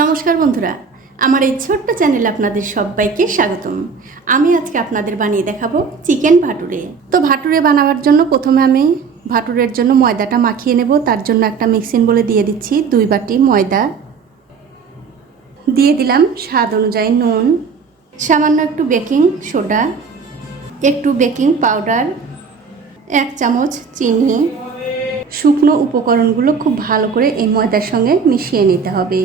নমস্কার বন্ধুরা, আমার এই ছোট্ট চ্যানেলে আপনাদের সবাইকে স্বাগতম। আমি আজকে আপনাদের বানিয়ে দেখাবো চিকেন ভাটুরে। তো ভাটুরে বানাবার জন্য প্রথমে আমি ভাটুরের জন্য ময়দাটা মাখিয়ে নেব। তার জন্য একটা মিক্সিং বলে দিয়ে দিচ্ছি দুই বাটি ময়দা। দিয়ে দিলাম স্বাদ অনুযায়ী নুন, সামান্য একটু বেকিং সোডা, একটু বেকিং পাউডার, এক চামচ চিনি। শুকনো উপকরণগুলো খুব ভালো করে এই ময়দার সঙ্গে মিশিয়ে নিতে হবে।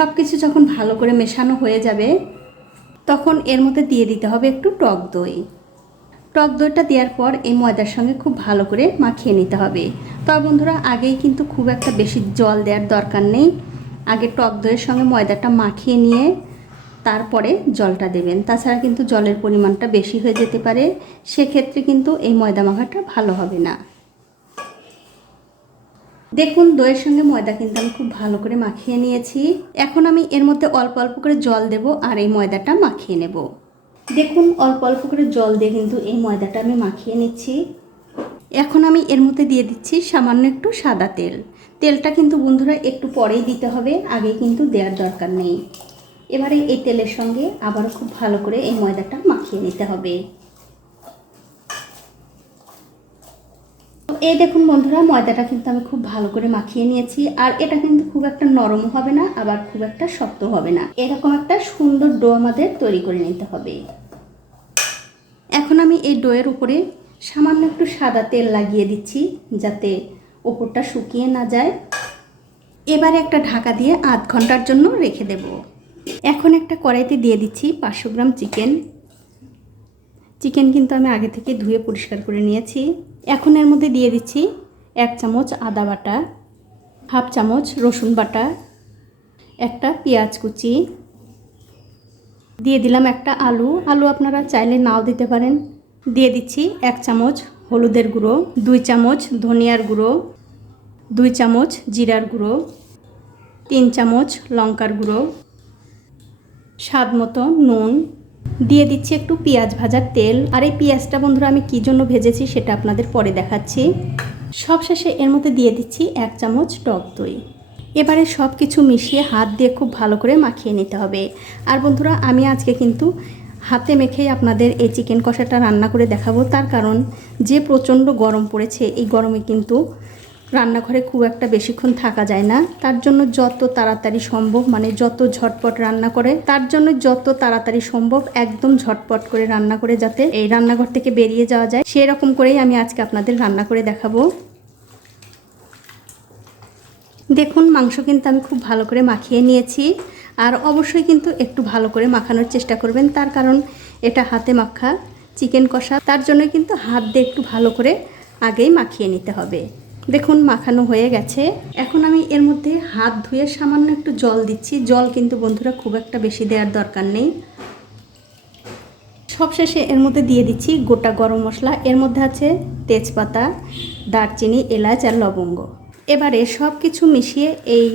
সব কিছু যখন ভালো করে মেশানো হয়ে যাবে, তখন এর মধ্যে দিয়ে দিতে হবে একটু টক দই। টক দইটা দেওয়ার পর এই ময়দার সঙ্গে খুব ভালো করে মাখিয়ে নিতে হবে। তবে বন্ধুরা, আগেই কিন্তু খুব একটা বেশি জল দেওয়ার দরকার নেই। আগে টক দইয়ের সঙ্গে ময়দাটা মাখিয়ে নিয়ে তারপরে জলটা দেবেন। তাছাড়া কিন্তু জলের পরিমাণটা বেশি হয়ে যেতে পারে। সেক্ষেত্রে কিন্তু এই ময়দা মাখাটা ভালো হবে না। দেখুন, দইয়ের সঙ্গে ময়দা কিন্তু আমি খুব ভালো করে মাখিয়ে নিয়েছি। এখন আমি এর মধ্যে অল্প অল্প করে জল দেব আর এই ময়দাটা মাখিয়ে নেব। দেখুন, অল্প অল্প করে জল দিয়ে কিন্তু এই ময়দাটা আমি মাখিয়ে নিচ্ছি। এখন আমি এর মধ্যে দিয়ে দিচ্ছি সামান্য একটু সাদা তেল। তেলটা কিন্তু বন্ধুরা একটু পরেই দিতে হবে, আগে কিন্তু দেওয়ার দরকার নেই। এবারে এই তেলের সঙ্গে আবারও খুব ভালো করে এই ময়দাটা মাখিয়ে নিতে হবে। এই দেখুন বন্ধুরা, ময়দাটা কিন্তু আমি খুব ভালো করে মাখিয়ে নিয়েছি। আর এটা কিন্তু খুব একটা নরম হবে না, আবার খুব একটা শক্ত হবে না। এরকম একটা সুন্দর ডো আমাদের তৈরি করে নিতে হবে। এখন আমি এই ডোয়ের উপরে সামান্য একটু সাদা তেল লাগিয়ে দিচ্ছি, যাতে ওপরটা শুকিয়ে না যায়। এবারে একটা ঢাকা দিয়ে আধ ঘণ্টার জন্য রেখে দেব। এখন একটা কড়াইতে দিয়ে দিচ্ছি পাঁচশো গ্রাম চিকেন। চিকেন কিন্তু আমি আগে থেকে ধুয়ে পরিষ্কার করে নিয়েছি। এখন এর মধ্যে দিয়ে দিচ্ছি এক চামচ আদা বাটা, হাফ চামচ রসুন বাটা, একটা পেঁয়াজ কুচি। দিয়ে দিলাম একটা আলু। আলু আপনারা চাইলে নাও দিতে পারেন। দিয়ে দিচ্ছি এক চামচ হলুদের গুঁড়ো, দুই চামচ ধনিয়ার গুঁড়ো, দুই চামচ জিরার গুঁড়ো, তিন চামচ লঙ্কার গুঁড়ো, স্বাদ মতো নুন দিয়ে দিচ্ছি একটু পেঁয়াজ ভাজার তেল। আর এই পেঁয়াজটা বন্ধুরা আমি কী জন্য ভেজেছি সেটা আপনাদের পরে দেখাচ্ছি। সবশেষে এর মধ্যে দিয়ে দিচ্ছি এক চামচ টক দই। এবারে সব কিছু মিশিয়ে হাত দিয়ে খুব ভালো করে মাখিয়ে নিতে হবে। আর বন্ধুরা, আমি আজকে কিন্তু হাতে মেখেই আপনাদের এই চিকেন কষাটা রান্না করে দেখাবো। তার কারণ, যে প্রচণ্ড গরম পড়েছে, এই গরমে কিন্তু রান্নাঘরে খুব একটা বেশিক্ষণ থাকা যায় না। তার জন্য যত তাড়াতাড়ি সম্ভব মানে যত ঝটপট রান্না করে, তার জন্য যত তাড়াতাড়ি সম্ভব একদম ঝটপট করে রান্না করে যাতে এই রান্নাঘর থেকে বেরিয়ে যাওয়া যায়। সেই রকম করেই আমি আজকে আপনাদের রান্না করে দেখাবো। দেখুন, মাংস কিন্তু আমি খুব ভালো করে মাখিয়ে নিয়েছি। আর অবশ্যই কিন্তু একটু ভালো করে মাখানোর চেষ্টা করবেন। তার কারণ এটা হাতে মাখা, চিকেন কষা, তার জন্য কিন্তু হাত দিয়ে একটু ভালো করে আগেই মাখিয়ে নিতে হবে। দেখুন, মাখানো হয়ে গেছে। এখন আমি এর মধ্যে হাত ধুয়ে সামান্য একটু জল দিচ্ছি। জল কিন্তু বন্ধুরা খুব একটা বেশি দেওয়ার দরকার নেই। সবশেষে এর মধ্যে দিয়ে দিচ্ছি গোটা গরম মশলা। এর মধ্যে আছে তেজপাতা, দারচিনি, এলাচ আর লবঙ্গ। এবারে সব কিছু মিশিয়ে এই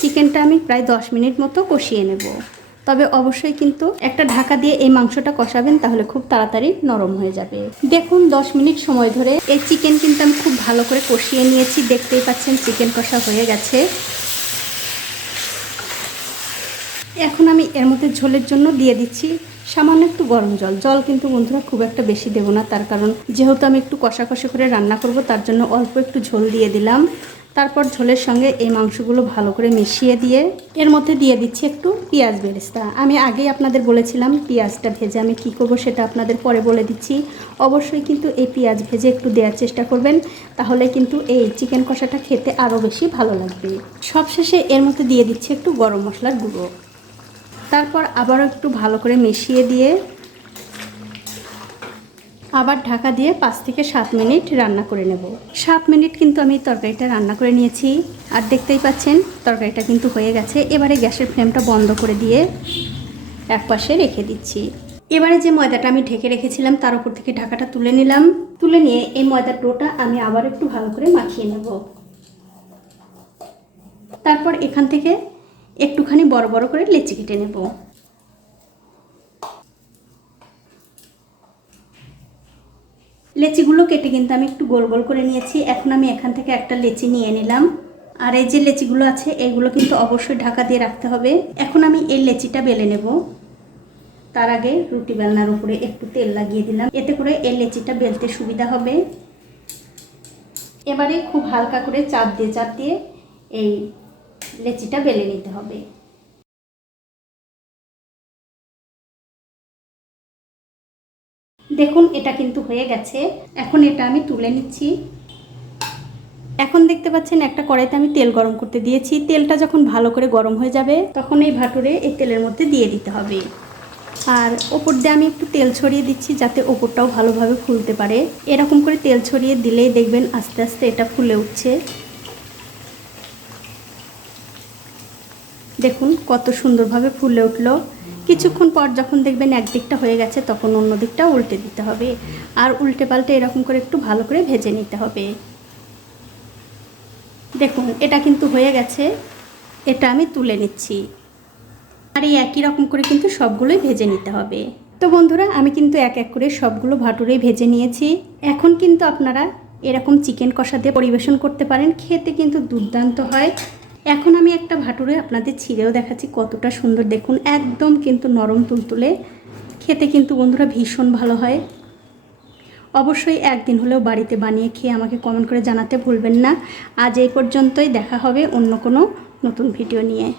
চিকেনটা আমি প্রায় দশ মিনিট মতো কষিয়ে নেব। তবে অবশ্যই কিন্তু একটা ঢাকা দিয়ে এই মাংসটা কষাবেন তাহলে খুব তাড়াতাড়ি নরম হয়ে যাবে। দেখুন, দশ মিনিট সময় ধরে এই চিকেন কিন্তু আমি খুব ভালো করে কষিয়ে নিয়েছি। দেখতেই পাচ্ছেন চিকেন কষা হয়ে গেছে। এখন আমি এর মধ্যে ঝোলের জন্য দিয়ে দিচ্ছি সামান্য একটু গরম জল। জল কিন্তু বন্ধুরা খুব একটা বেশি দেবো না, তার কারণ যেহেতু আমি একটু কষা কষা করে রান্না করব, তার জন্য অল্প একটু ঝোল দিয়ে দিলাম। তারপর ঝোলের সঙ্গে এই মাংসগুলো ভালো করে মিশিয়ে দিয়ে এর মধ্যে দিয়ে দিচ্ছি একটু পেঁয়াজ বেরেস্তা। আমি আগেই আপনাদের বলেছিলাম পেঁয়াজটা ভেজে আমি কি করব সেটা আপনাদের পরে বলে দিচ্ছি। অবশ্যই কিন্তু এই পেঁয়াজ ভেজে একটু দেওয়ার চেষ্টা করবেন, তাহলে কিন্তু এই চিকেন কষাটা খেতে আরও বেশি ভালো লাগবে। সবশেষে এর মধ্যে দিয়ে দিচ্ছি একটু গরম মশলার গুঁড়ো। তারপর আবারও একটু ভালো করে মিশিয়ে দিয়ে আবার ঢাকা দিয়ে পাঁচ থেকে সাত মিনিট রান্না করে নেব। সাত মিনিট কিন্তু আমি তরকারিটা রান্না করে নিয়েছি। আর দেখতেই পাচ্ছেন, তরকারিটা কিন্তু হয়ে গেছে। এবারে গ্যাসের ফ্লেমটা বন্ধ করে দিয়ে এক পাশে রেখে দিচ্ছি। এবারে যে ময়দাটা আমি ঢেকে রেখেছিলাম, তার উপর থেকে ঢাকাটা তুলে নিলাম। তুলে নিয়ে এই ময়দার ডোটা আমি আবার একটু ভালো করে মাখিয়ে নেব। তারপর এখান থেকে একটুখানি বড় বড় করে লেচি কেটে নেব। লেচিগুলো কেটে কিন্তু আমি একটু গোল গোল করে নিয়েছি। এখন আমি এখান থেকে একটা লেচি নিয়ে নিলাম। আর এই যে লেচিগুলো আছে, এগুলো কিন্তু অবশ্যই ঢাকা দিয়ে রাখতে হবে। এখন আমি এই লেচিটা বেলে নেব। তার আগে রুটি বেলনার উপরে একটু তেল লাগিয়ে দিলাম। এতে করে এই লেচিটা বেলতে সুবিধা হবে। এবারে খুব হালকা করে চাপ দিয়ে চাপ দিয়ে এই লেচিটা বেলে নিতে হবে। দেখুন, এটা কিন্তু হয়ে গেছে। এখন এটা আমি তুলে নিচ্ছি। এখন দেখতে পাচ্ছেন, একটা কড়াইতে আমি তেল গরম করতে দিয়েছি। তেলটা যখন ভালো করে গরম হয়ে যাবে, তখন এই ভাটুরে এই তেলের মধ্যে দিয়ে দিতে হবে। আর ওপর দিয়ে আমি একটু তেল ছড়িয়ে দিচ্ছি, যাতে ওপরটাও ভালোভাবে ফুলতে পারে। এরকম করে তেল ছড়িয়ে দিলেই দেখবেন আস্তে আস্তে এটা ফুলে উঠছে। দেখুন, কত সুন্দরভাবে ফুলে উঠল। কিছুক্ষণ পর যখন দেখবেন একদিকটা হয়ে গেছে, তখন অন্য দিকটা উল্টে দিতে হবে। আর উল্টে পাল্টে এরকম করে একটু ভালো করে ভেজে নিতে হবে। দেখুন, এটা কিন্তু হয়ে গেছে। এটা আমি তুলে নিচ্ছি। আর এই একই রকম করে কিন্তু সবগুলোই ভেজে নিতে হবে। তো বন্ধুরা, আমি কিন্তু এক এক করে সবগুলো ভাটুরেই ভেজে নিয়েছি। এখন কিন্তু আপনারা এরকম চিকেন কষা দিয়ে পরিবেশন করতে পারেন। খেতে কিন্তু দুর্দান্ত হয়। এখন আমি একটা ভাটুরে আপনাদের ছিঁড়েও দেখাচ্ছি কতটা সুন্দর। দেখুন, একদম কিন্তু নরম তুলতুলে। খেতে কিন্তু বন্ধুরা ভীষণ ভালো হয়। অবশ্যই একদিন হলেও বাড়িতে বানিয়ে খেয়ে আমাকে কমেন্ট করে জানাতে ভুলবেন না। আজ এই পর্যন্তই, দেখা হবে অন্য কোনো নতুন ভিডিও নিয়ে।